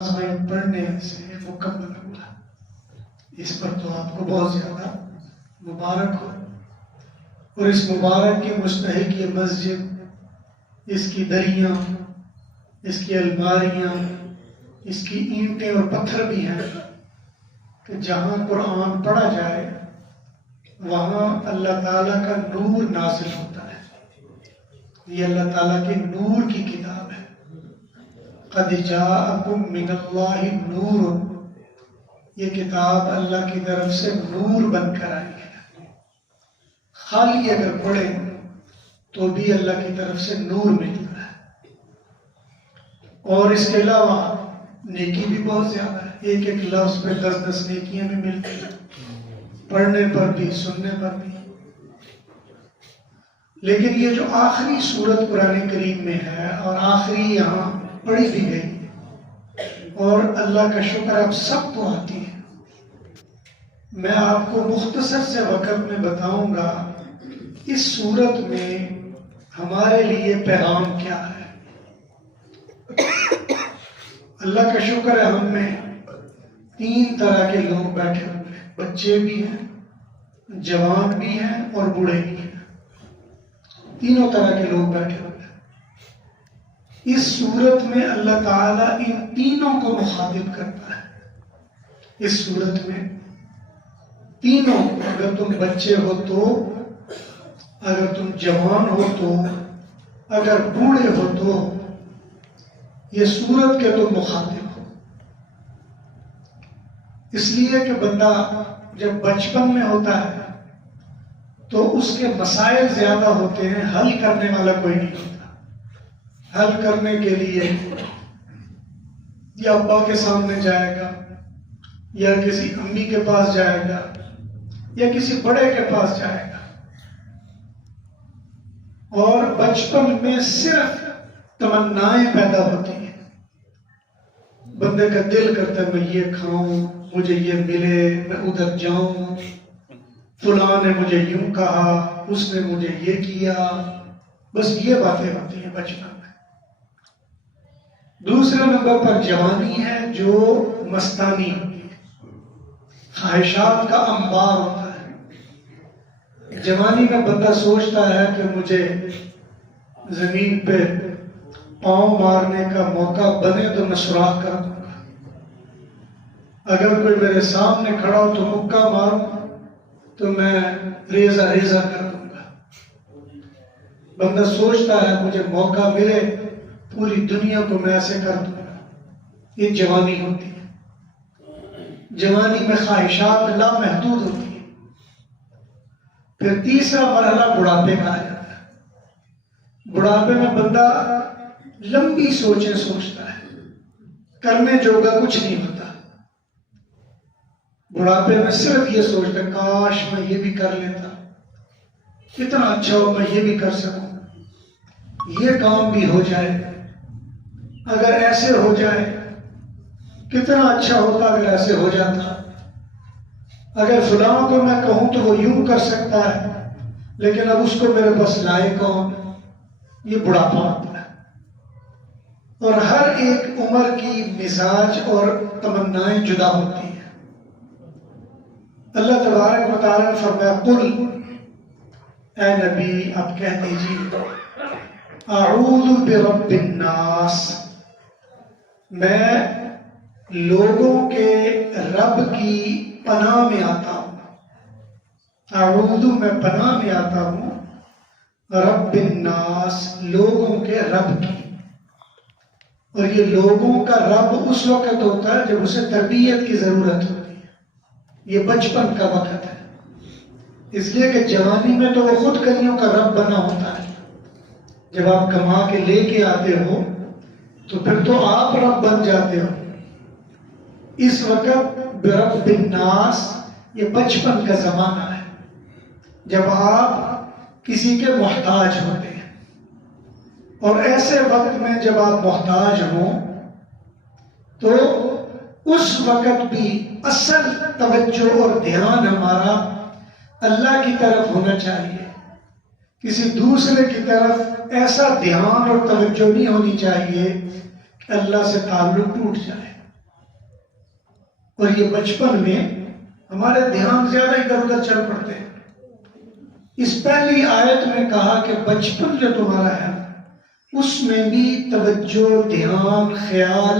میں پڑھنے سے مکمل ہوا، اس پر تو آپ کو بہت زیادہ مبارک ہو، اور اس مبارک کے مستحق یہ مسجد، اس کی دریاں، اس کی الماریاں، اس کی اینٹیں اور پتھر بھی ہیں کہ جہاں قرآن پڑھا جائے وہاں اللہ تعالیٰ کا نور نازل ہوتا ہے۔ یہ اللہ تعالیٰ کے نور کی کتاب ہے۔ قد جاءکم من اللہ نور، یہ کتاب اللہ کی طرف سے نور بن کر آئی ہے۔ خالی اگر پڑھیں تو بھی اللہ کی طرف سے نور ملتا ہے، اور اس کے علاوہ نیکی بھی بہت زیادہ ہے۔ ایک ایک لفظ پہ 10 نیکیاں بھی ملتی ہیں، پڑھنے پر بھی، سننے پر بھی۔ لیکن یہ جو آخری سورت قرآن کریم میں ہے اور آخری یہاں پڑھی بھی گئی، اور اللہ کا شکر اب سب کو آتی ہے، میں آپ کو مختصر سے وقت میں بتاؤں گا اس سورت میں ہمارے لیے پیغام کیا ہے۔ اللہ کا شکر ہے ہم میں 3 طرح کے لوگ بیٹھے ہوئے ہیں، بچے بھی ہیں، جوان بھی ہیں اور بوڑھے بھی ہیں، تینوں طرح کے لوگ بیٹھے ہوئے ہیں۔ اس صورت میں اللہ تعالیٰ ان تینوں کو مخاطب کرتا ہے۔ اس صورت میں تینوں، اگر تم بچے ہو تو، اگر تم جوان ہو تو، اگر بوڑھے ہو تو، یہ صورت کے تم مخاطب ہو۔ اس لیے کہ بندہ جب بچپن میں ہوتا ہے تو اس کے مسائل زیادہ ہوتے ہیں، حل کرنے والا کوئی نہیں ہوتا۔ حل کرنے کے لیے یا ابا کے سامنے جائے گا، یا کسی امی کے پاس جائے گا، یا کسی بڑے کے پاس جائے گا، اور بچپن میں صرف تمنائیں پیدا ہوتی ہیں۔ بندے کا دل کرتا ہے میں یہ کھاؤں، مجھے یہ ملے، میں ادھر جاؤں، فلاں نے مجھے یوں کہا، اس نے مجھے یہ کیا، بس یہ باتیں ہوتی ہیں بچپن میں۔ دوسرے نمبر پر جوانی ہے جو مستانی ہوتی ہے، خواہشات کا انبار ہوتا ہے۔ جوانی میں بندہ سوچتا ہے کہ مجھے زمین پہ پاؤں مارنے کا موقع بنے تو میں سوراخ کر دوں گا، اگر کوئی میرے سامنے کھڑا ہو تو مکہ ماروں تو میں ریزہ ریزہ کر دوں گا۔ بندہ سوچتا ہے مجھے موقع ملے پوری دنیا کو میں ایسے کر دوں گا۔ یہ جوانی ہوتی ہے۔ جوانی میں خواہشات لامحدود ہوتی ہیں۔ پھر تیسرا مرحلہ بڑھاپے کا آ جاتا ہے۔ بڑھاپے میں بندہ لمبی سوچیں سوچتا ہے، کرنے جوگا کچھ نہیں ہوتا۔ بڑھاپے میں صرف یہ سوچتا ہے کاش میں یہ بھی کر لیتا، کتنا اچھا ہو میں یہ بھی کر سکوں، یہ کام بھی ہو جائے، اگر ایسے ہو جائے، کتنا اچھا ہوتا اگر ایسے ہو جاتا، اگر فلاں کو میں کہوں تو وہ یوں کر سکتا ہے، لیکن اب اس کو میرے پاس لائے کون۔ یہ بڑھاپا ہوتا ہے، اور ہر ایک عمر کی مزاج اور تمنائیں جدا ہوتی ہیں۔ اللہ تبارک و تعالیٰ نے فرمایا قل، اے نبی آپ کہہ دیجیے اعوذ برب الناس، میں لوگوں کے رب کی پناہ میں آتا ہوں۔ اعوذ میں پناہ میں آتا ہوں، رب الناس لوگوں کے رب کی۔ اور یہ لوگوں کا رب اس وقت ہوتا ہے جب اسے تربیت کی ضرورت ہوتی ہے، یہ بچپن کا وقت ہے۔ اس لیے کہ جوانی میں تو وہ خود کلیوں کا رب بنا ہوتا ہے، جب آپ کما کے لے کے آتے ہو تو پھر تو آپ رب بن جاتے ہو۔ اس وقت برب الناس یہ بچپن کا زمانہ ہے، جب آپ کسی کے محتاج ہوتے ہیں، اور ایسے وقت میں جب آپ محتاج ہوں تو اس وقت بھی اصل توجہ اور دھیان ہمارا اللہ کی طرف ہونا چاہیے، کسی دوسرے کی طرف ایسا دھیان اور توجہ نہیں ہونی چاہیے کہ اللہ سے تعلق ٹوٹ جائے۔ اور یہ بچپن میں ہمارے دھیان زیادہ ادھر ادھر چل پڑتے ہیں۔ اس پہلی آیت میں کہا کہ بچپن جو تمہارا ہے اس میں بھی توجہ، دھیان، خیال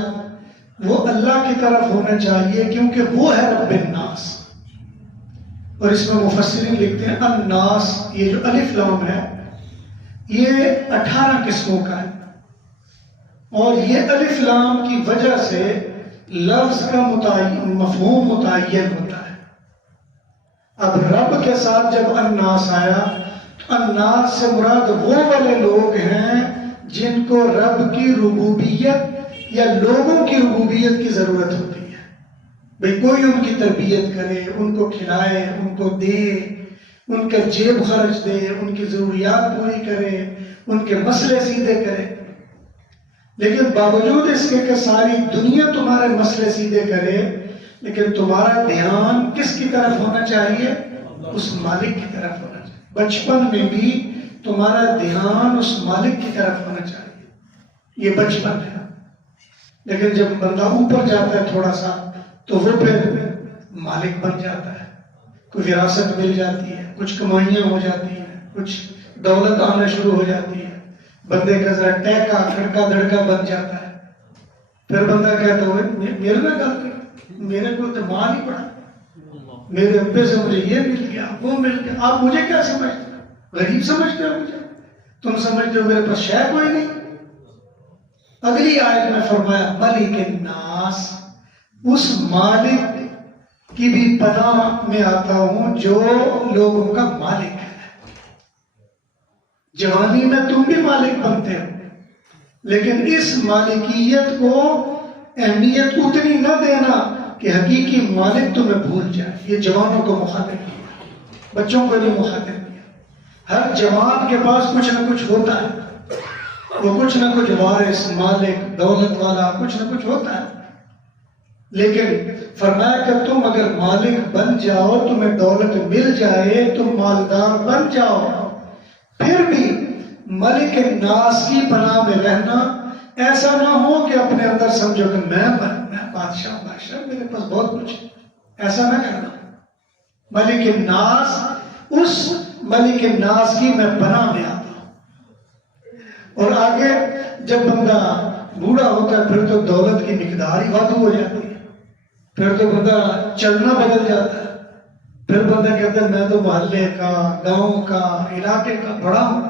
وہ اللہ کی طرف ہونا چاہیے، کیونکہ وہ ہے رب الناس۔ اور اس میں مفسرین لکھتے ہیں الناس، یہ جو الف لام ہے یہ 18 قسموں کا ہے، اور یہ الف لام کی وجہ سے لفظ کا مفہوم متعین ہوتا ہے۔ اب رب کے ساتھ جب الناس آیا تو الناس سے مراد وہ والے لوگ ہیں جن کو رب کی ربوبیت یا لوگوں کی ربوبیت کی ضرورت ہوتی ہے۔ بھئی کوئی ان کی تربیت کرے، ان کو کھلائے، ان کو دے، ان کا جیب خرچ دے، ان کی ضروریات پوری کرے، ان کے مسئلے سیدھے کرے۔ لیکن باوجود اس کے کہ ساری دنیا تمہارے مسئلے سیدھے کرے، لیکن تمہارا دھیان کس کی طرف ہونا چاہیے؟ اس مالک کی طرف ہونا چاہیے۔ بچپن میں بھی تمہارا دھیان اس مالک کی طرف ہونا چاہیے، یہ بچپن ہے۔ لیکن جب بندہ اوپر جاتا ہے تھوڑا سا تو وہ پھر مالک بن جاتا ہے، کوئی وراثت مل جاتی ہے، کچھ کمائیاں ہو جاتی ہیں، کچھ دولت آنا شروع ہو جاتی ہے، بندے کا ذرا ٹیکا کھڑکا دھڑکا بن جاتا ہے۔ پھر بندہ کہتا ہے میرے نہ غلط، میرے کو تو مال ہی پڑا، میرے ابے سے مجھے یہ مل گیا، وہ مل گیا، آپ مجھے کیا سمجھتے ہو؟ غریب سمجھتے ہو مجھے؟ تم سمجھتے ہو میرے پاس شے کوئی نہیں؟ اگلی آیت میں فرمایا ملک الناس، اس مالک کی بھی پناہ میں آتا ہوں جو لوگوں کا مالک ہے۔ جوانی میں تم بھی مالک بنتے ہو، لیکن اس مالکیت کو اہمیت اتنی نہ دینا کہ حقیقی مالک تمہیں بھول جائے۔ یہ جوانوں کو مخاطب کیا، بچوں کو نہیں مخاطب کیا۔ ہر جوان کے پاس کچھ نہ کچھ ہوتا ہے، وہ کچھ نہ کچھ وارث، مالک، دولت والا کچھ نہ کچھ ہوتا ہے، لیکن فرمایا کہ تم اگر مالک بن جاؤ، تمہیں دولت مل جائے، تم مالدار بن جاؤ، پھر بھی ملک الناس کی پناہ میں رہنا، ایسا نہ ہو کہ اپنے اندر سمجھو کہ میں بادشاہ، میرے پاس بہت کچھ ہے، ایسا نہ کرنا۔ ملک الناس، اس ملک الناس کی میں پناہ میں آتا ہوں۔ اور آگے جب بندہ بوڑھا ہوتا ہے پھر تو دولت کی مقدار ہی وادو ہو جاتی ہے، پھر تو بندہ چلنا بدل جاتا ہے، پھر بندہ کہتا ہے میں تو محلے کا، گاؤں کا، علاقے کا بڑا ہوں،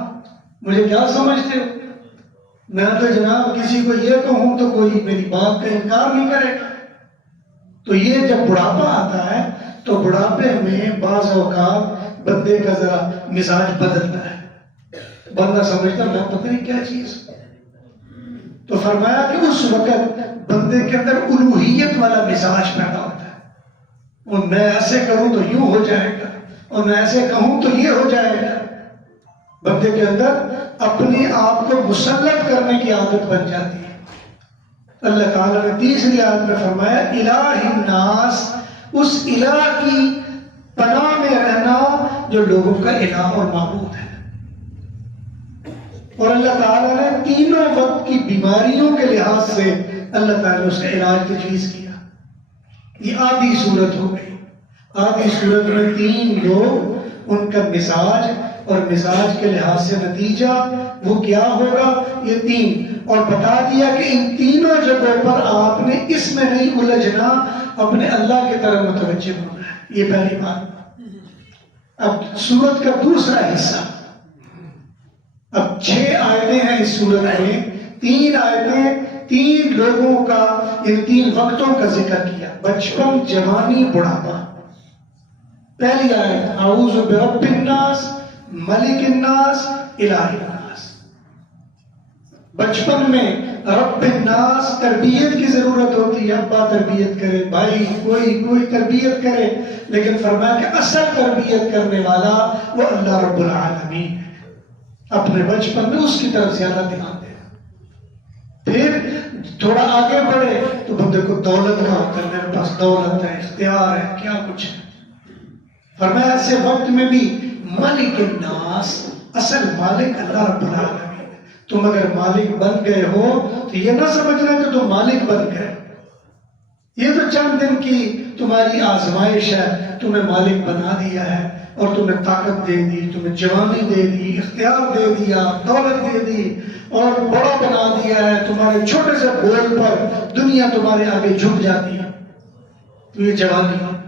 مجھے کیا سمجھتے ہو؟ میں تو جناب کسی کو یہ کہوں تو کوئی میری بات کا انکار نہیں کرے گا۔ تو یہ جب بڑھاپا آتا ہے تو بڑھاپے میں بعض اوقات بندے کا ذرا مزاج بدلتا ہے، بندہ سمجھتا میں پتہ نہیں کیا چیز۔ تو فرمایا کہ اس وقت بندے کے اندر الوہیت والا مزاج پیدا ہوتا ہے، اور میں ایسے کروں تو یوں ہو جائے گا، اور میں ایسے کہوں تو یہ ہو جائے گا۔ بندے کے اندر اپنے آپ کو مسلط کرنے کی عادت بن جاتی ہے۔ اللہ تعالیٰ نے تیسری آیت میں فرمایا الہ الناس، اس الہ کی پناہ میں رہنا جو لوگوں کا الہ اور معبود ہے۔ اور اللہ تعالیٰ نے تینوں وقت کی بیماریوں کے لحاظ سے اللہ تعالیٰ نے اس کا علاج تجویز کیا۔ یہ آدھی صورت ہو گئی، آدھی صورت میں تین لوگ، ان کا مزاج اور مزاج کے لحاظ سے نتیجہ وہ کیا ہوگا، یہ تین، اور بتا دیا کہ ان تینوں جگہوں پر آپ نے اس میں نہیں الجھنا، اپنے اللہ کی طرف متوجہ ہونا ہے۔ یہ پہلی بات۔ اب سورت کا دوسرا حصہ، اب 6 آیتیں ہیں اس سورت میں، 3 آیتیں 3 لوگوں کا، ان 3 وقتوں کا ذکر کیا، بچپن، جوانی، بڑھاپا۔ پہلی آیت اعوذ برب الناس، ملک الناس، الہ الناس۔ بچپن میں رب الناس تربیت کی ضرورت ہوتی ہے، ابا تربیت کرے، بھائی کوئی تربیت کرے، لیکن فرمایا کہ اصل تربیت کرنے والا وہ اللہ رب العالمین ہے۔ اپنے بچپن میں اس کی طرف زیادہ دھیان دے۔ پھر تھوڑا آگے بڑھے تو بندے کو دولت کا ہوتا ہے، میرے پاس دولت ہے، اختیار ہے، کیا کچھ ہے۔ فرمایا ایسے وقت میں بھی ملک الناس، اصل مالک اللہ رب العالمین۔ تم اگر مالک بن گئے ہو تو یہ نہ سمجھنا کہ تم مالک بن گئے، یہ تو چند دن کی تمہاری آزمائش ہے، تمہیں مالک بنا دیا ہے اور تمہیں طاقت دے دی، تمہیں جوانی دے دی، اختیار دے دیا، دولت دے دی اور بڑا بنا دیا ہے، تمہارے چھوٹے سے بول پر دنیا تمہارے آگے جھک جاتی ہے، تو یہ جوانی ہے۔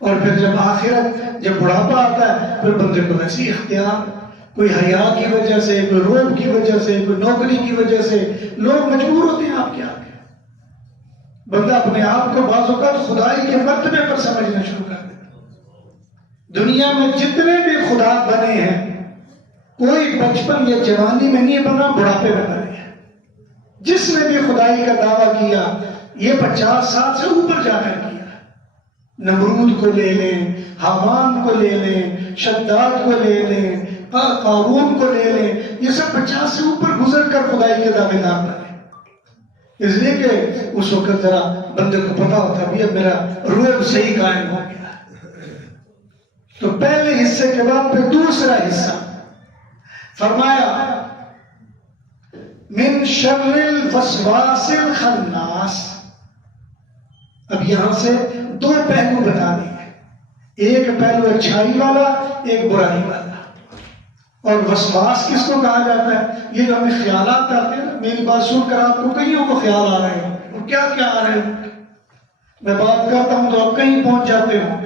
اور پھر جب آخرت، جب بڑھاپا آتا ہے، پھر بندے کو ایسی اختیار، کوئی حیا کی وجہ سے، کوئی روب کی وجہ سے، کوئی نوکری کی وجہ سے لوگ مجبور ہوتے ہیں آپ کے آگے۔ بندہ اپنے آپ کو بعض اوقات خدائی کے مرتبے پر سمجھنا شروع کر دیتا ہے۔ دنیا میں جتنے بھی خدا بنے ہیں، کوئی بچپن یا جوانی میں نہیں بنا، بڑھاپے میں بنے ہیں۔ جس نے بھی خدائی کا دعویٰ کیا، یہ 50 سال سے اوپر جا کر کیا۔ نمرود کو لے لیں، حامان کو لے لیں، شداد کو لے لیں، قارون کو لے لیں، یہ سب 50 سے اوپر گزر کر خدائی کے دعوے دار بنے۔ اس لیے کہ اس وقت ذرا بندے کو پتا ہوتا بھی اب میرا روب صحیح قائم ہو گیا۔ تو پہلے حصے کے بعد پھر دوسرا حصہ فرمایا من شر الوسواس الخناس۔ اب یہاں سے دو پہلو بتا دیے، ایک پہلو اچھائی والا، ایک برائی والا۔ اور وسواس کس کو کہا جاتا ہے؟ یہ جو ہمیں خیالات آتے ہیں، میری بات سن کر آپ کو کئیوں کو خیال آ رہے ہیں، وہ کیا کیا آ رہے ہیں؟ میں بات کرتا ہوں تو آپ کہیں پہنچ جاتے ہوں،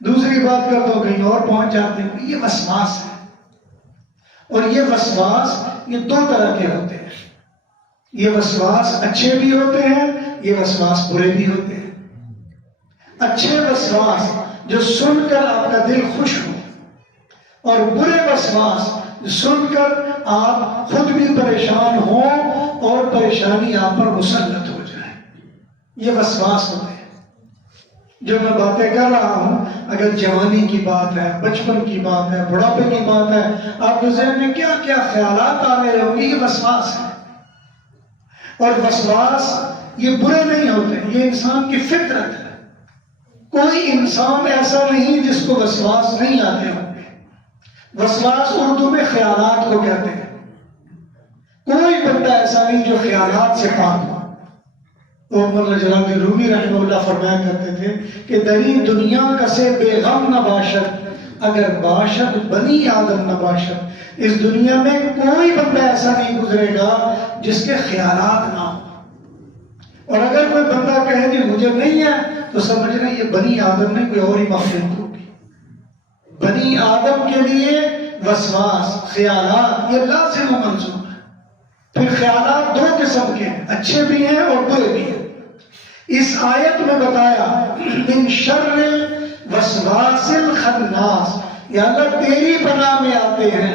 دوسری بات کرتا ہوں کہیں اور پہنچ جاتے ہیں۔ یہ وسواس ہے، اور یہ وسواس یہ دو طرح کے ہوتے ہیں۔ یہ وسواس اچھے بھی ہوتے ہیں، یہ وسواس برے بھی ہوتے ہیں۔ اچھے وسواس جو سن کر آپ کا دل خوش ہو، اور برے وسواس جو سن کر آپ خود بھی پریشان ہوں اور پریشانی آپ پر مسلط ہو جائے، یہ وسواس ہوتے ہیں۔ جو میں باتیں کر رہا ہوں، اگر جوانی کی بات ہے، بچپن کی بات ہے، بڑھاپے کی بات ہے، آپ کے ذہن میں کیا کیا خیالات آ رہے ہوں گے، یہ وسواس ہے۔ اور وسواس یہ برے نہیں ہوتے، یہ انسان کی فطرت ہے۔ کوئی انسان ایسا نہیں جس کو وسواس نہیں آتے ہوں گے۔ وسواس اردو میں خیالات کو کہتے ہیں۔ کوئی بندہ ایسا نہیں جو خیالات سے پاک ہو۔ مولانا جلال الدین رومی رحمہ اللہ فرمایا کرتے تھے کہ دری دنیا کسے بے غم نہ باشد اگر باشد بنی آدم نہ باشد۔ اس دنیا میں کوئی بندہ ایسا نہیں گزرے گا جس کے خیالات نہ ہو۔ اور اگر کوئی بندہ کہے کہ مجھے نہیں ہے، تو سمجھ رہے یہ بنی آدم نے کوئی اور ہی مخلوق ہوگی۔ بنی آدم کے لیے وسواس، خیالات یہ لازم و ملزوم ہے۔ پھر خیالات دو قسم کے ہیں، اچھے بھی ہیں اور برے بھی ہیں۔ اس آیت میں بتایا من شر الوسواس الخناس، یا اللہ تیری پناہ میں آتے ہیں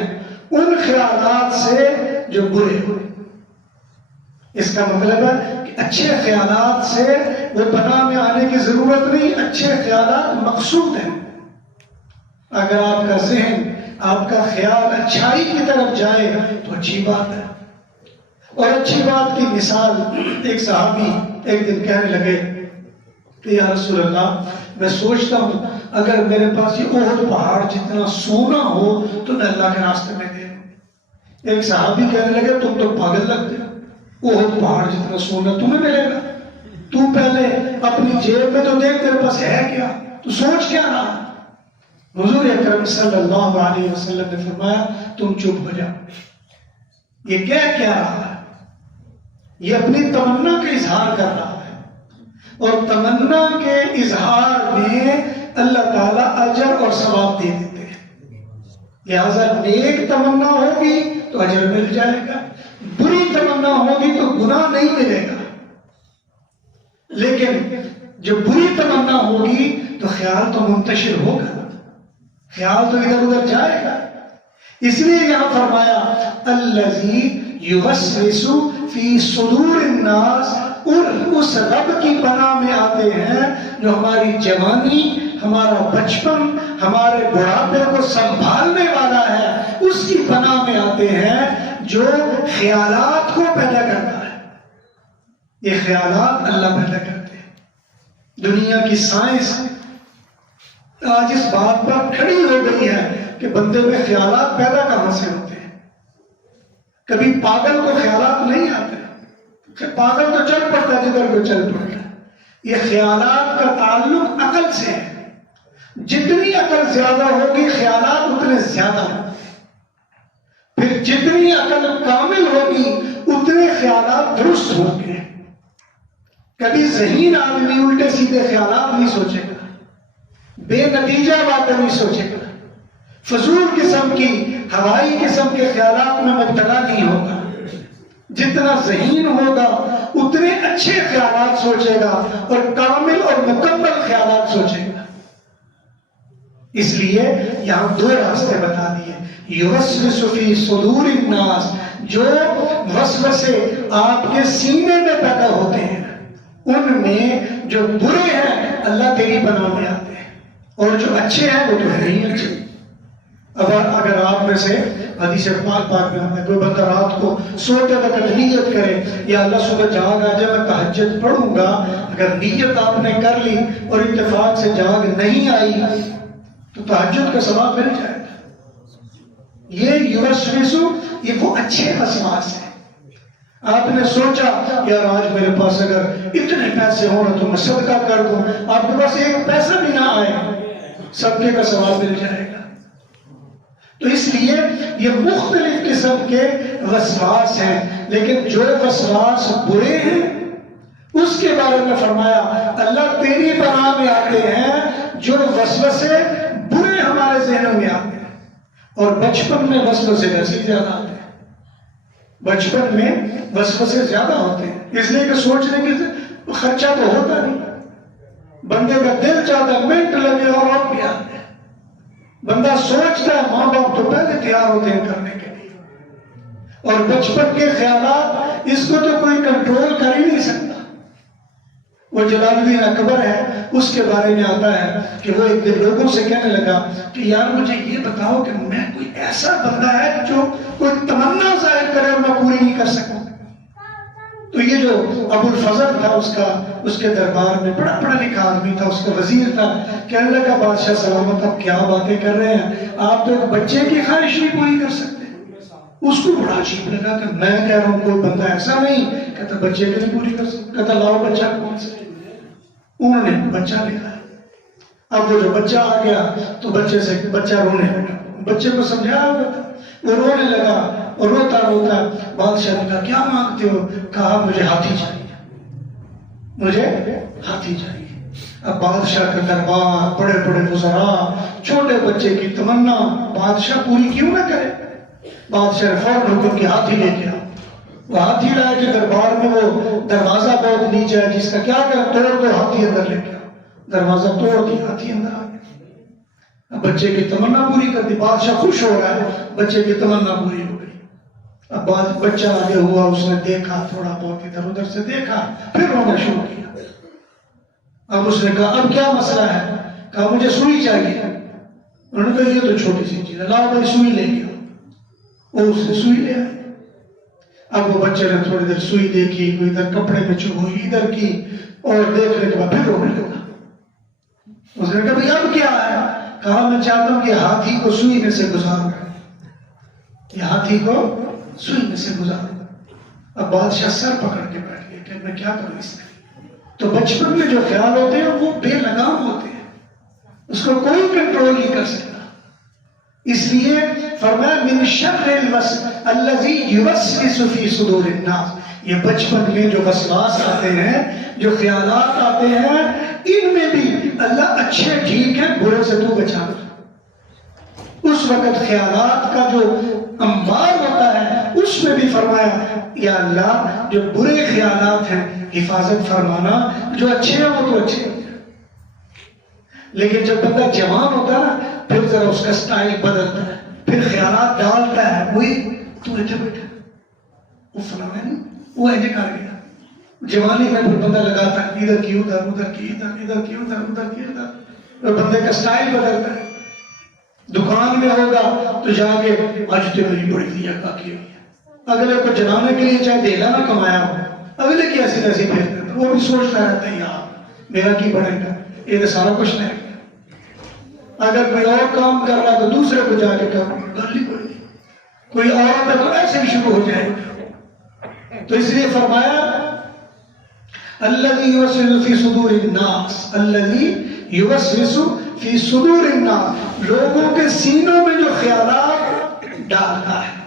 ان خیالات سے جو برے ہوئے۔ اس کا مطلب ہے کہ اچھے خیالات سے وہ پناہ میں آنے کی ضرورت نہیں، اچھے خیالات مقصود ہیں۔ اگر آپ کا ذہن، آپ کا خیال اچھائی کی طرف جائے تو اچھی بات ہے۔ اور اچھی بات کی مثال، ایک صحابی ایک دن کہنے لگے کہ یا رسول اللہ، میں سوچتا ہوں اگر میرے پاس یہ احد پہاڑ جتنا سونا ہو تو میں اللہ کے راستے میں دے دوں۔ ایک صحابی کہنے لگے تم تو پاگل لگتے ہو، احد پہاڑ جتنا سونا تمہیں ملے گا؟ تو پہلے اپنی جیب میں تو دیکھ تیرے پاس ہے کیا، تو سوچ کیا رہا؟ حضور اکرم صلی اللہ علیہ وسلم نے فرمایا تم چپ ہو جاؤ۔ یہ کہہ کیا رہا ہے؟ یہ اپنی تمنا کا اظہار کر رہا ہے، اور تمنا کے اظہار میں اللہ تعالیٰ اجر اور ثواب دے دیتے ہیں۔ لہذا نیک تمنا ہوگی تو اجر مل جائے گا، بری تمنا ہوگی تو گناہ نہیں ملے گا۔ لیکن جو بری تمنا ہوگی تو خیال تو منتشر ہوگا، خیال تو ادھر ادھر جائے گا۔ اس لیے یہاں فرمایا الذی یوسوس فی صدور الناس، اس رب کی پناہ میں آتے ہیں جو ہماری جوانی، ہمارا بچپن، ہمارے بڑھاپے کو سنبھالنے والا ہے، اس کی پناہ میں آتے ہیں جو خیالات کو پیدا کرتا ہے۔ یہ خیالات اللہ پیدا کرتے ہیں۔ دنیا کی سائنس آج اس بات پر کھڑی ہو گئی ہے کہ بندے میں خیالات پیدا کہاں سے ہوتے ہیں۔ کبھی پاگل کو خیالات نہیں آتے، پاگل تو چل پڑتا ہے جدھر کو چل پڑتا ہے، یہ خیالات کا تعلق عقل سے ہے. جتنی عقل زیادہ ہوگی خیالات اتنے زیادہ ہوں. پھر جتنی عقل کامل ہوگی اتنے خیالات درست ہوں گے. کبھی ذہین آدمی الٹے سیدھے خیالات نہیں سوچے گا، بے نتیجہ باتیں نہیں سوچے گا، فضول قسم کی ہوائی قسم کے خیالات میں مبتلا نہیں ہوگا. جتنا ذہین ہوگا اتنے اچھے خیالات سوچے گا اور کامل اور مکمل خیالات سوچے گا. اس لیے یہاں دو راستے بتا دیے. یوسوس فی صدور الناس، جو وسوسے آپ کے سینے میں پیدا ہوتے ہیں ان میں جو برے ہیں اللہ تیری پناہ میں آتے ہیں، اور جو اچھے ہیں وہ تو ہے ہی اچھے. اگر آپ میں سے حدیث پاک میں آتا ہے کوئی بندہ رات کو سوتے وقت نیت کرے یا اللہ صبح جاگ آ جائے میں تہجد پڑھوں گا، اگر نیت آپ نے کر لی اور اتفاق سے جاگ نہیں آئی تو تہجد کا ثواب مل جائے گا. یہ یوسوسو یہ وہ اچھے وسواس ہیں. آپ نے سوچا یار آج میرے پاس اگر اتنے پیسے ہوں تو میں صدقہ کر دوں، آپ کے پاس ایک پیسہ بھی نہ آئے صدقے کا ثواب مل جائے گا. تو اس لیے یہ مختلف قسم کے وسواس ہیں، لیکن جو وسواس برے ہیں اس کے بارے میں فرمایا اللہ تیری پناہ میں آتے ہیں جو وسوسے برے ہمارے ذہنوں میں آتے ہیں. اور بچپن میں وسوسے ویسے زیادہ آتے ہیں، بچپن میں وسوسے زیادہ ہوتے ہیں اس لیے کہ سوچنے کی خرچہ تو ہوتا نہیں. بندے کا دل چاہتا ہے منٹ لگے اور آپ بھی آتے ہیں. بندہ سوچتا ہے، ماں باپ تو پہلے تیار ہوتے ہیں کرنے کے لیے. اور بچپن کے خیالات اس کو تو کوئی کنٹرول کر ہی نہیں سکتا. وہ جلال الدین اکبر ہے، اس کے بارے میں آتا ہے کہ وہ ایک دن لوگوں سے کہنے لگا کہ یار مجھے یہ بتاؤ کہ میں کوئی ایسا بندہ ہے جو کوئی تمنا ظاہر کرے اور میں پوری نہیں کر سکوں. تو یہ جو ابو الفضل تھا اس کے دربار میں بڑا پڑھا لکھا آدمی تھا، اس کا وزیر تھا. کہنے لگا بادشاہ سلامت آپ کیا باتیں کر رہے ہیں، آپ تو ایک بچے کی خواہش نہیں پوری کر سکتے. اس کو بڑا عجیب لگا کہ میں کہہ رہا ہوں کوئی بندہ ایسا نہیں. کہتا بچے کو نہیں پوری کر سکتا. کہتا لاؤ بچہ کون سے. انہوں نے بچہ لکھا. اب وہ جو بچہ آ گیا تو بچہ رونے لگا. بچے کو سمجھایا ہوگا، وہ رونے لگا اور روتا روتا بادشاہ نے کہا کیا مانگتے ہو؟ کہا مجھے ہاتھی چاہیے، مجھے ہاتھی چاہیے. اب بادشاہ کا دربار، بڑے بڑے وزراء، چھوٹے بچے کی تمنا بادشاہ پوری کیوں نہ کرے. بادشاہ نے فوراً حکم کیا ہاتھی لے کے آؤ. وہ ہاتھی لائے کہ دربار میں وہ دروازہ بہت نیچے ہے جس کا کیا کر توڑ دو ہاتھی اندر لے کے آؤ. دروازہ توڑ دیا، ہاتھی اندر آ گیا. اب بچے کی تمنا پوری کر دی. بادشاہ خوش ہو رہا ہے، بچے کی تمنا پوری ہو گئی. اب بچہ آگے ہوا، اس نے دیکھا تھوڑا بہت ادھر ادھر سے دیکھا، پھر رونا شروع کیا. اب اس نے کہا اب کیا مسئلہ ہے؟ کہا مجھے سوئی چاہیے. انہوں نے کہا یہ تو چھوٹی سی چیز ہے، لاؤ بھائی سوئی لے کے آؤ. وہ اس نے سوئی لے آئی. اب وہ بچے نے تھوڑی دیر سوئی دیکھی، کوئی ادھر کپڑے میں چبھوئی ادھر کی، اور دیکھنے کے بعد پھر رونے لگا. اس نے کہا بھائی اب کیا ہے؟ کہا میں چاہتا ہوں کہ ہاتھی کو سوئی میں سے گزاروں، یہ ہاتھی کو سوئی میں سے گزاروں. اب بادشاہ سر پکڑ کے بیٹھ گیا کہ میں کیا کروں اس میں. تو بچپن میں جو خیال ہوتے ہیں وہ بے لگام ہوتے ہیں، اس کو کوئی کنٹرول نہیں کر سکتا. اس لیے فرمایا من شر الوسواس الذی یوسوس فی صدور الناس. یہ بچپن میں جو وسواس آتے ہیں، جو خیالات آتے ہیں، ان میں بھی اللہ اچھے ٹھیک ہے، برے سے تو بچا لو. اس وقت خیالات کا جو انبار ہوتا ہے اس میں بھی فرمایا یا اللہ جو برے خیالات ہیں حفاظت فرمانا، جو اچھے ہیں وہ تو اچھے ہیں. لیکن جب بندہ جوان ہوتا ہے نا پھر ذرا اس کا سٹائل بدلتا ہے، پھر خیالات ڈالتا ہے. وہی تو ایسے بیٹھا، وہ فلانا نہیں، وہ ایسے کر گیا. جوانی میں پھر بندہ لگاتا ہے ادھر کی ادھر، ادھر کی ادھر، ادھر کی ادھر، ادھر کی ادھر، اور بندے کا سٹائل بدلتا ہے. دکان میں ہوگا تو جا کے آج تو میری بڑی دیا کا کی ہوئی ہے، اگلے کو جلانے کے لیے چاہے دیلا نہ کمایا ہو، اگلے کی ایسی ایسی بھیج دیتا. وہ بھی سوچتا رہتا ہے یار میرا کی بڑھے گا، یہ تو سارا کچھ نہیں. اگر کوئی اور کام کر رہا تو دوسرے کو جا کے کرو، گل ہی کوئی نہیں. کوئی اور تو ایسے ہی شروع ہو جائے. تو اس لیے فرمایا الذی یوسوس فی صدور الناس، الذی یوسوس فی صدور الناس، لوگوں کے سینوں میں جو خیالات ڈالتا ہے،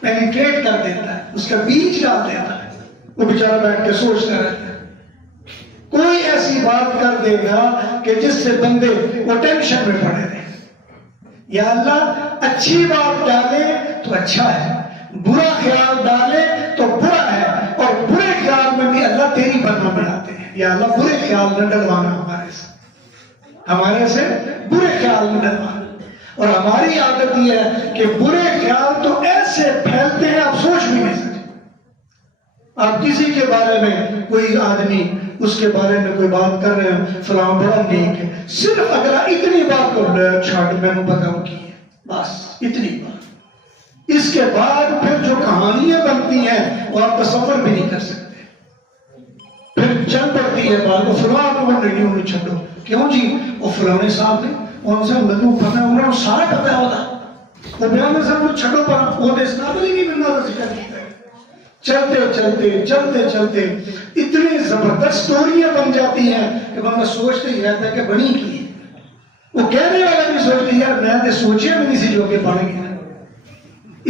پینیٹریٹ کر دیتا ہے، اس کا بیج ڈال دیتا ہے، وہ بیچارہ بیٹھ کے سوچتا رہتا ہے۔ کوئی ایسی بات کر دے گا کہ جس سے بندے وہ ٹینشن میں پڑے رہے۔ یا اللہ اچھی بات ڈالے تو اچھا ہے، برا خیال ڈالے تو برا ہے، اور برے خیال میں بھی اللہ تیری برنا میں آتے ہیں۔ یا اللہ برے خیال نہ ڈلوانا ہمارے سے برے خیال نہ ڈلوانا۔ اور ہماری عادت یہ ہے کہ برے خیال تو ایسے پھیلتے ہیں آپ سوچ بھی نہیں سکتے۔ آپ کسی کے بارے میں کوئی آدمی اس کے بارے میں کوئی بات کر رہے ہیں، فلاں بڑا نیک ہے، صرف اگر اتنی بات کر لے چھاٹ میں نے بتاؤں کی ہے، بس اتنی بات، اس کے بعد پھر جو کہانیاں بنتی ہیں وہ آپ تصور بھی نہیں کر سکتے۔ پھر چل پڑتی ہے بات، وہ فلاں کو انہوں چھڈو، کیوں جی وہ فلانے صاحب نے ان سے مجھے پتا انہوں نے سارا پتا ہوتا، وہ بیان میں سب چھڈو پر وہ اس قابل ہی نہیں بننا وہ ذکر کرتا ہے۔ چلتے چلتے چلتے چلتے اتنی زبردست سٹوریاں بن جاتی ہیں کہ بندہ سوچتے ہی رہتا ہے کہ بنی کی ہے۔ وہ کہنے والا بھی سوچتے ہیں یار میں نے سوچے بھی نہیں سی جو کہ بن گیا۔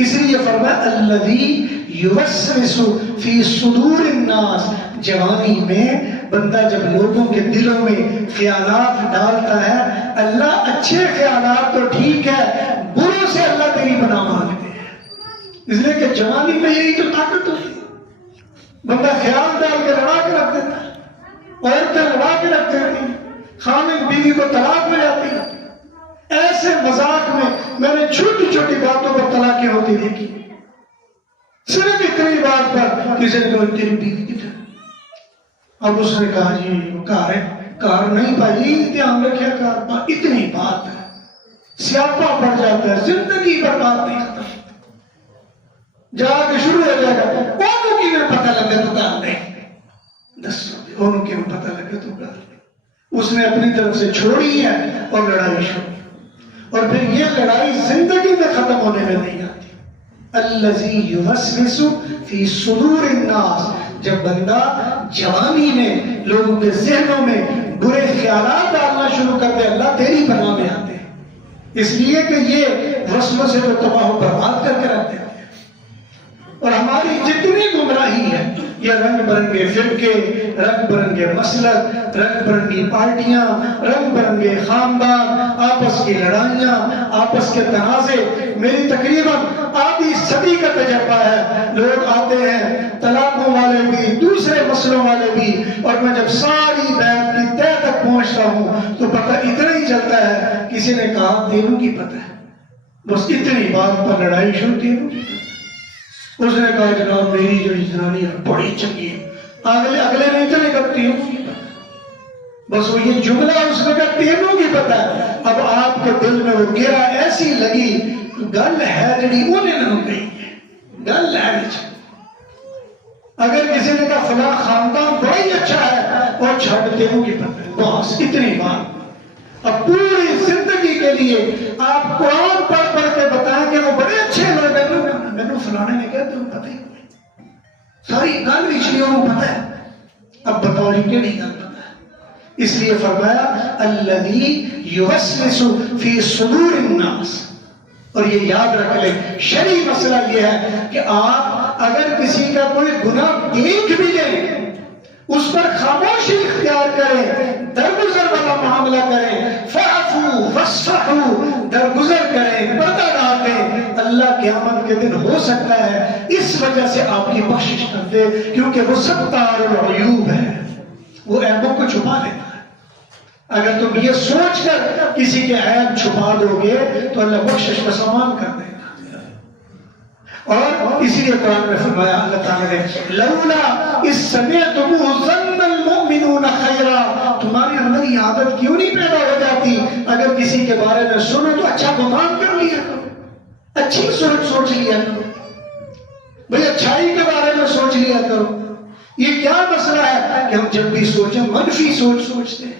اس لیے فرمایا الذی یوسوس فی صدور الناس، جوانی میں بندہ جب لوگوں کے دلوں میں خیالات ڈالتا ہے، اللہ اچھے خیالات تو ٹھیک ہے، بروں سے اللہ تیری پناہ مانگتے ہیں۔ اس لیے کہ جوانی میں یہی تو طاقت ہوتی ہے، بندہ خیال ڈال کے لڑا کے رکھ دیتا ہے، عورتیں لڑا کے رکھ دیتی ہیں، خامد بیوی کو طلاق ہو جاتی ہے۔ ایسے مذاق میں نے چھوٹی چھوٹی باتوں پر طلاقیں ہوتی دیکھی، صرف اتنی بات پر کسی نے کہا تیری بیوی کدھر؟ اب اس نے کہا جی وہ کار ہے، کار نہیں پائی، دھیان رکھے کار پر، اتنی بات ہے، سیاپا پڑ جاتا ہے، زندگی پر بات نہیں ختم، جا کے شروع ہو جائے گا انہوں کی میں پتہ لگے تو کار نہیں، انہوں کی میں پتہ لگے تو کار نہیں۔ اس نے اپنی طرف سے چھوڑی ہے اور لڑائی شروع، اور پھر یہ لڑائی زندگی میں ختم ہونے میں نہیں آتی۔ الذی یوسوس فی صدور الناس، جب بندہ جوانی میں لوگوں کے ذہنوں میں برے خیالات ڈالنا شروع کر دے، اللہ تیری پناہ میں آتے ہیں، اس لیے کہ یہ وسوسے کو تباہ و برباد کر کے رکھتے ہیں۔ اور ہماری جتنی گمراہی ہے، یہ رنگ برنگے فرقے، رنگ برنگے مسلک، رنگ برنگی پارٹیاں، رنگ برنگے خاندان، آپس کی لڑائیاں، آپس کے تنازع، میری تقریباً آدھی صدی کا تجربہ ہے۔ لوگ آتے ہیں طلاقوں والے بھی، دوسرے مسئلوں والے بھی، اور میں جب ساری بیعت کی تہ تک پہنچتا ہوں تو پتہ اتنا ہی چلتا ہے کسی نے کہا تینوں کی پتہ ہے، بس اتنی بات پر لڑائی شروع تھی۔ اس نے کہا جناب میری جو جنانی ہے بڑی چنگی ہے، اگلے نہیں چلے کرتی ہوں، بس وہ یہ جملہ اس نے کہا تینوں کی پتہ ہے۔ اب آپ کے دل میں وہ گرا ایسی لگی، گل ہے جڑی انہیں نہ کہی ہے، گل ہے نہیں۔ اگر کسی نے کہا فلاں خاندان بڑا ہی اچھا ہے، اور چھڑ تینوں کی پتہ ہے، بس اتنی بات۔ اب پوری زندگی کے لیے آپ قرآن پڑھ کے بتائیں کہ وہ بڑے اچھے لوگ ہیں، میں نے فلانے نے کہا تمہیں پتہ ہی ساری گل پچھلی وہ پتہ ہے، اب بتاؤ جی کیڑی گل پتہ ہے؟ اس لیے فرمایا الذی یوسوس فی صدور الناس۔ اور یہ یاد رکھ لیں شرعی مسئلہ یہ ہے کہ آپ اگر کسی کا کوئی گناہ دیکھ بھی لیں، اس پر خاموشی اختیار کریں، درگزر والا معاملہ کریں، فاعفوا واصفحوا، درگزر کریں، پردہ ڈال دیں، اللہ قیامت کے دن ہو سکتا ہے اس وجہ سے آپ کی بخشش کر دے، کیونکہ وہ ستار العیوب ہے، وہ عیبوں کو چھپا دیتا ہے۔ اگر تم یہ سوچ کر کسی کے عیب چھپا دو گے تو اللہ بخشش کا سامان کر دے گا۔ اور اسی لیے قرآن میں فرمایا اللہ تعالیٰ نے لولا اذ سمعتموہ ظن المؤمنون خیرا، تمہارے اندر یہ عادت کیوں نہیں پیدا ہو جاتی اگر کسی کے بارے میں سنو تو اچھا گمان کر لیا کرو، اچھی سوچ لیا کرو، بھئی اچھائی کے بارے میں سوچ لیا کرو۔ یہ کیا مسئلہ ہے کہ ہم جب بھی سوچیں منفی سوچتے ہیں؟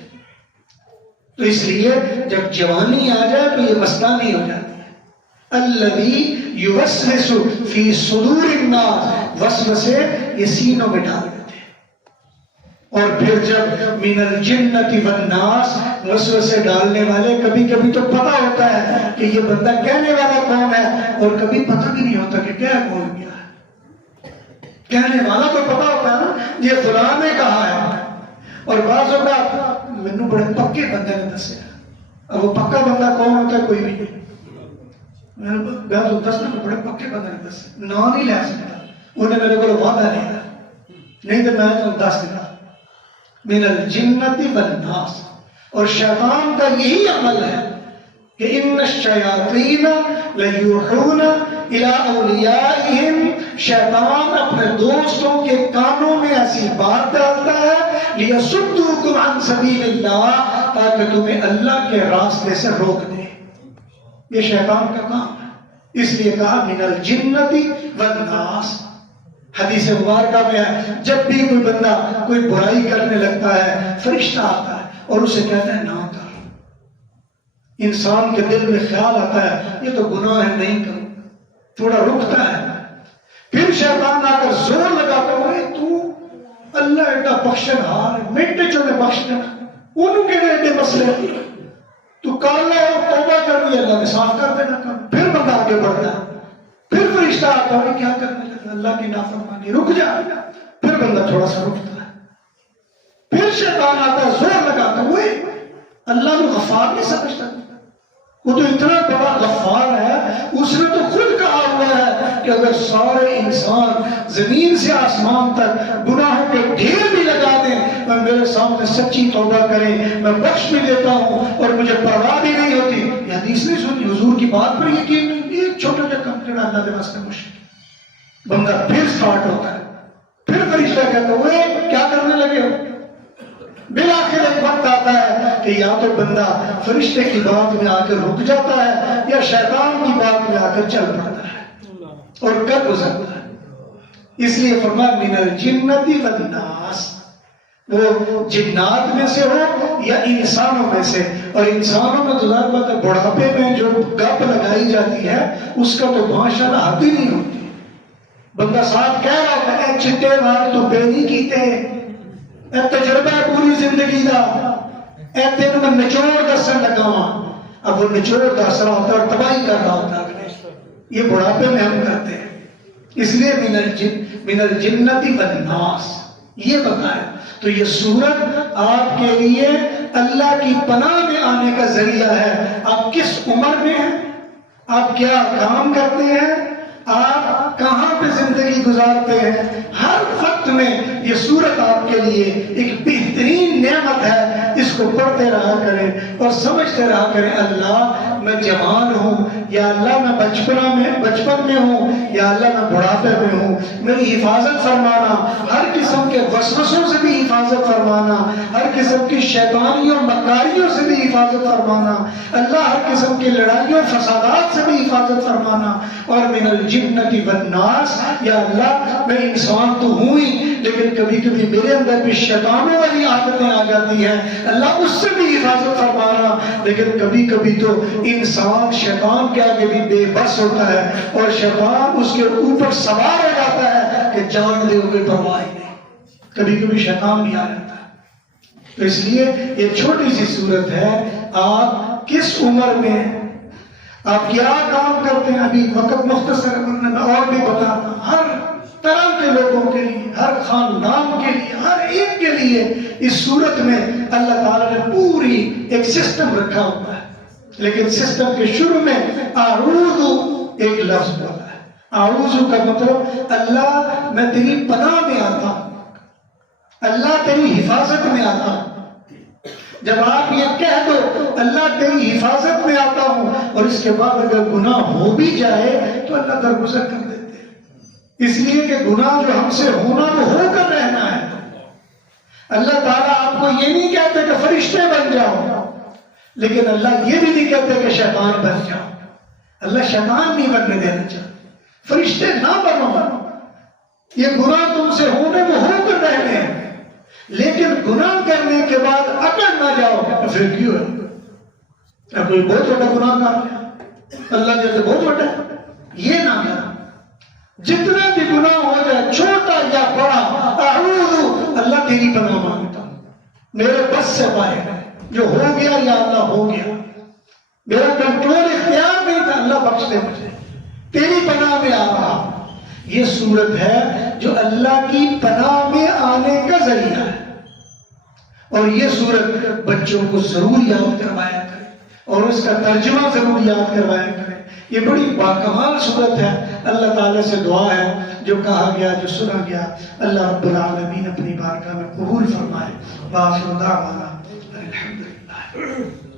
تو اس لیے جب جوانی آ جائے تو یہ مسئلہ نہیں ہو جاتی ہے۔ الذی یوسوس فی صدور الناس، وسوسے یہ سینوں میں ڈال دیتے ہیں۔ اور پھر جب من الجنت والناس وسوسے ڈالنے والے، کبھی کبھی تو پتہ ہوتا ہے کہ یہ بندہ کہنے والا کون ہے، اور کبھی پتہ بھی نہیں ہوتا کہ کیا کون کیا ہے۔ کہنے والا تو پتہ ہوتا ہے نا یہ فلاں نے کہا ہے، اور بعض اوقات مینوں بڑے پکے بندے نے دسیا، اب وہ پکا بندہ کون ہوتا ہے کوئی بھی نہیں، میں تو دسنا بڑے پکے بندے نے دسیا، نام نہیں لے سکتا، انہیں میرے کو وعدہ نہیں تو میں تو دس دیتا من الجنت والناس۔ اور شیطان کا یہی عمل ہے کہ ان الشیاطین لیوحون الی اولیائہم، شیطان اپنے دوستوں کے کانوں میں ایسی بات ڈالتا ہے لیصدوکم عن سبیل اللہ، تاکہ تمہیں اللہ کے راستے سے روک دے۔ یہ شیطان کا کام ہے، اس لیے کہا من الجنت والناس۔ حدیث مبارکہ میں ہے جب بھی کوئی بندہ کوئی برائی کرنے لگتا ہے، فرشتہ آتا ہے اور اسے کہتا ہے نہ کر۔ انسان کے دل میں خیال آتا ہے یہ تو گناہ ہے، نہیں کروں، تھوڑا رکتا ہے، پھر شیطان آ کر زور لگاتا ہے تو اللہ ایڈا بخشن ہار ہے، منٹ جو میں بخش دینا انہوں کے لیے ایڈے مسئلے تو کر لے اور توبہ کر دی، اللہ نے صاف کر دینا کام۔ پھر بندہ آگے بڑھتا ہے، پھر فرشتہ آتا ہے کیا کرنے لگا، اللہ کی نافرمانی، رک جا، پھر بندہ تھوڑا سا رکتا ہے، پھر شیطان آتا ہے زور لگاتا ہے، اللہ کو غفار نہیں سمجھتا، وہ تو اتنا بڑا غفار ہے، اس نے تو خود کہا ہوا ہے کہ اگر سارے انسان زمین سے آسمان تک گناہوں کے ڈھیر بھی لگا دیں، میں میرے سامنے سچی توبہ کریں، میں بخش بھی دیتا ہوں اور مجھے پرواہ بھی نہیں ہوتی۔ یہ حدیث نہیں سنی، حضور کی بات پر یقین نہیں، ایک چھوٹا سا کمپلیٹ اللہ کے واسطے مشکل، بندہ پھر سٹارٹ ہوتا ہے، پھر فرشتہ کہتا ہے کیا کرنے لگے ہو؟ بالآخر ایک وقت آتا ہے کہ یا تو بندہ فرشتے کی بات میں آ کر رک جاتا ہے یا شیطان کی بات میں آ کر چل پڑتا ہے اور کر گزرتا ہے۔ اس لیے فرمایا من الجنت والناس، وہ جنات میں سے ہو یا انسانوں میں سے، اور انسانوں میں تو ظاہر بات ہے بڑھاپے میں جو گپ لگائی جاتی ہے اس کا تو ماشاءاللہ حد ہی نہیں ہوتی، بندہ ساتھ کہہ رہا ہے چٹے وار تو بے نہیں کیتے، اے تجربہ ہے پوری زندگی دا، اے تین میں نچوڑ دسن لگا ہوں، اب وہ نچوڑ دس رہا ہوتا ہے اور تباہی کر رہا ہوتا ہے، یہ بڑھاپے میں ہم کرتے ہیں۔ اس لیے من الجنت والناس یہ بتایا، تو یہ سورت آپ کے لیے اللہ کی پناہ میں آنے کا ذریعہ ہے۔ آپ کس عمر میں ہیں، آپ کیا کام کرتے ہیں، آپ کہاں پہ زندگی گزارتے ہیں، ہر وقت میں یہ سورت آپ کے لیے ایک بہترین نعمت ہے۔ اس کو پڑھتے رہا کریں اور سمجھتے رہا کریں اللہ میں جوان ہوں، یا اللہ میں بچپن میں ہوں، یا اللہ میں بڑھاپے میں ہوں، میری حفاظت فرمانا، ہر قسم کے وسوسوں سے بھی حفاظت فرمانا، ہر قسم کی شیطانیوں مکاریوں سے بھی حفاظت فرمانا، اللہ ہر قسم کی لڑائیوں فسادات سے بھی حفاظت فرمانا، اور من الجنت والناس، یا اللہ میں انسان تو ہوں ہی لیکن کبھی کبھی میرے اندر بھی شیطانوں والی عادتیں آ جاتی ہیں، اللہ اس سے بھی حفاظت فرمانا، لیکن کبھی کبھی تو انسان شیطان کے آگے بھی بے بس ہوتا ہے اور شیطان اس کے اوپر سوار ہو جاتا ہے کہ جان دے ہوئے پرواہ نہیں، کبھی کبھی شیطان بھی آ جاتا ہے۔ تو اس لیے یہ چھوٹی سی صورت ہے، آپ کس عمر میں آپ کیا کام کرتے ہیں، ابھی وقت مختصر ہے، میں اور بھی بتاتا، ہر طرح کے لوگوں کے لیے، ہر خاندان کے لیے، ہر ایک کے لیے اس صورت میں اللہ تعالیٰ نے پوری ایک سسٹم رکھا ہوا ہے، لیکن سسٹم کے شروع میں اعوذ ایک لفظ بولا ہے۔ اعوذ کا مطلب اللہ میں تیری پناہ میں آتا ہوں، اللہ تیری حفاظت میں آتا ہوں۔ جب آپ یہ کہہ دو اللہ تیری حفاظت میں آتا ہوں، اور اس کے بعد اگر گناہ ہو بھی جائے تو اللہ درگزر کر دیتے ہیں، اس لیے کہ گناہ جو ہم سے ہونا وہ ہو کر رہنا ہے۔ اللہ تعالیٰ آپ کو یہ نہیں کہتے کہ فرشتے بن جاؤ، لیکن اللہ یہ بھی نہیں کہتے کہ شیطان بن جاؤ، اللہ شیطان نہیں بننے دینا چاہتے، فرشتے نہ بنو، یہ گناہ تم سے ہونے وہ ہو کر رہنے ہیں، لیکن گناہ کرنے کے بعد اکڑ نہ جاؤ تو پھر کیوں ہے، کوئی بہت بڑا گناہ کر لیا اللہ جیسے بہت بڑا ہے، یہ نہ کرنا، جتنا بھی گناہ ہو جائے چھوٹا یا بڑا، اعوذ اللہ تیری پناہ مانگتا ہوں، میرے بس سے باہر ہے، جو ہو گیا یا اللہ ہو گیا، میرا کنٹرول اختیار نہیں تھا، اللہ بخش دے مجھے، تیری پناہ میں آ رہا ہوں۔ یہ صورت ہے جو اللہ کی پناہ میں آنے کا ذریعہ ہے، اور یہ صورت بچوں کو ضرور یاد کروایا کرے اور اس کا ترجمہ ضرور یاد کروایا کرے۔ یہ بڑی باکمال صورت ہے۔ اللہ تعالیٰ سے دعا ہے جو کہا گیا، جو سنا گیا، اللہ رب العالمین اپنی بارگاہ میں قبول فرمائے۔ وآخر دعوانا الحمدللہ۔